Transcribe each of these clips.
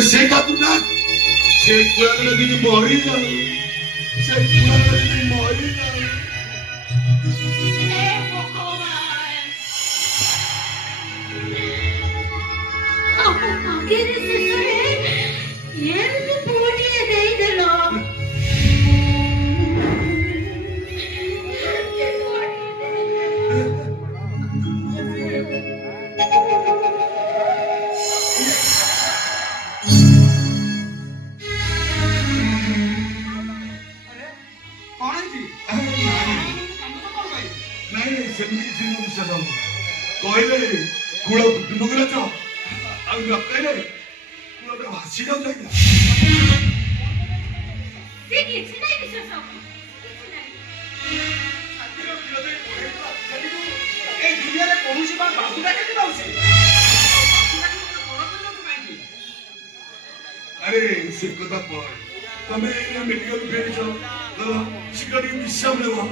से ना से कुआगड़ दिन मरी जाऊ से कुआगड़ दिन मरी जाऊ आगे से ये तो पूरी दे देलो कहले कूल डुबुला चो न कहले कूल भासी जाऊ जाइला से किछ नहीं विश्वास किछ नहीं ए दुनिया रे कोनोसी बात बाबूटा के दिबाउसी अरे से कथा पर तमे मेडिकल फेरी चो चलो शीघ्र विश्राम लेवा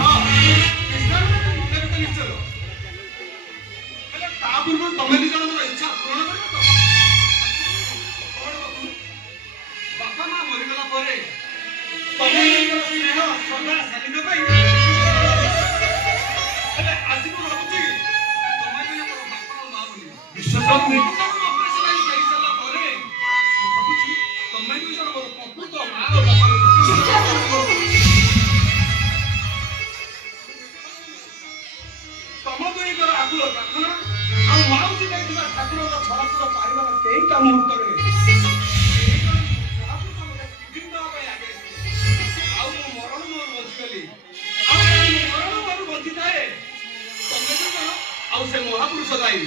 हां विश्राम ले मुंडे तो निश्चलो हेले ता पूर्व तमे नि जण इच्छा पूर्ण करबो तो बापा मां मरि गला परे तमे स्नेह सदा सालिद भाई हेले आजिको भाबुची तमे नि मोर बापा मां बोली विश्वास नहीं ऑपरेशन आई जाई सला परे भाबुची तमे नि जण मोर पपुत मां और बापा तम दुईकर आकुल प्रार्थना आ माउजी दैथिबा ठाकुरक छड़पुर पारिबार केई ता मुहूर्तरे महापुरुष दायी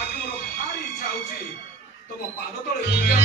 आज मोर भारी इच्छा होची तुम पाद तले